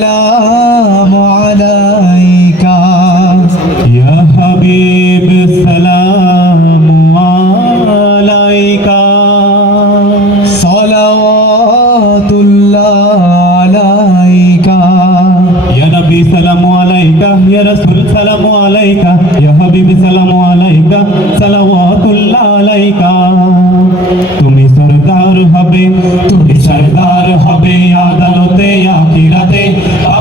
السلام عليك. يا حبيب السلام عليك. صلوات الله عليك. يا نبي سلام عليك. يا رسول سلام عليك. يا حبيب سلام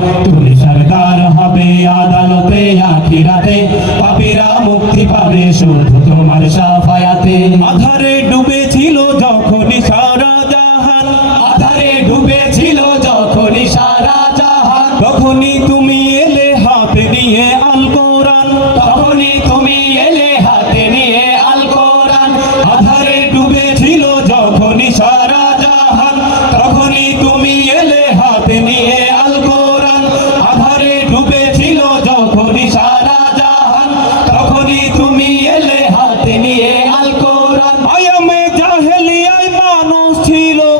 হবে তুমি সরদার হবে আদালতে, আখিরাতে। পাপীরা মুক্তি পাবে শুধু তোমার সাফায়াতে। আধারে ডুবেছিল যখন সারা ছিল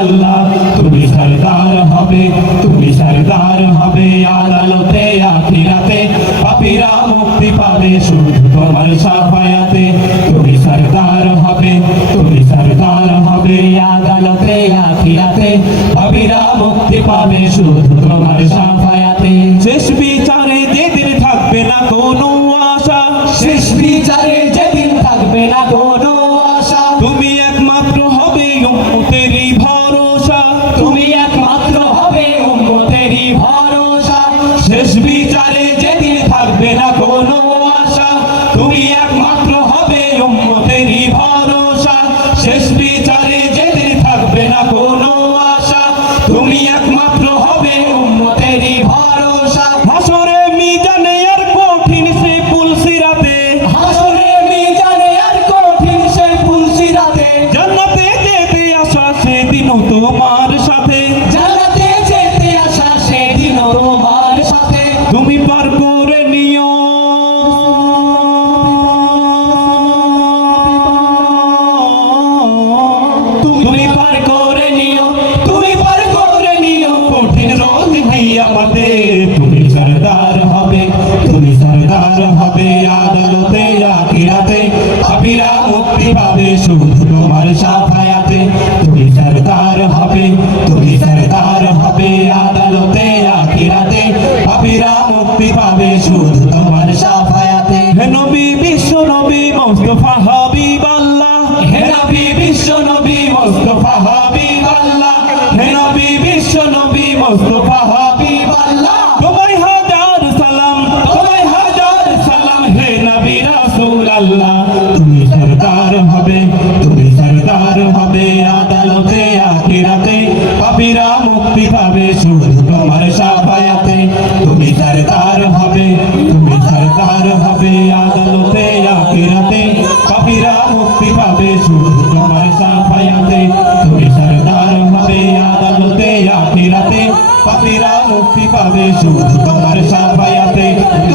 আল্লাহ, তুমি সরদার হবে, তুমি সরদার হবে আদালতে, আখিরাতে। পাপীরা মুক্তি পাবে শুধু তোমার সাফায়াতে। তুমি সরদার হবে, তুমি সরদার হবে আদালতে, আখিরাতে। পাপীরা মুক্তি পাবে শুধু তোমার সাফায়াতে। শেষ বিচারে যেদিন থাকবে না কোনো আশা। শেষ বিচারে তোমার সাথে। জান্নাতে যেতে আসা সেদিনও তোমার সাথে। তুমি পার আদালতে আখিরাতে পাপীরা মুক্তি পাবে শুধু তোমার সাফায়াতে হে নবী বিশ্ব নবী মুস্তাফা হাবিব আল্লাহ বিশ্ব নবী মুস্তাফা হাবিব আল্লাহ হে বিশ্ব নবী মুস্তাফা হাবিব मेरा मुक्ति पावे शुद्ध तुम्हारे शापायते तुम्हें सरदार हवे तुम्हें सरदार हवे आदलते या किरते कबीरा मुक्ति पावे शुद्ध तुम्हारे शापायते तुम्हें सरदार हवे आदलते या किरते कबीरा मुक्ति पावे शुद्ध तुम्हारे शापायते तुम्हें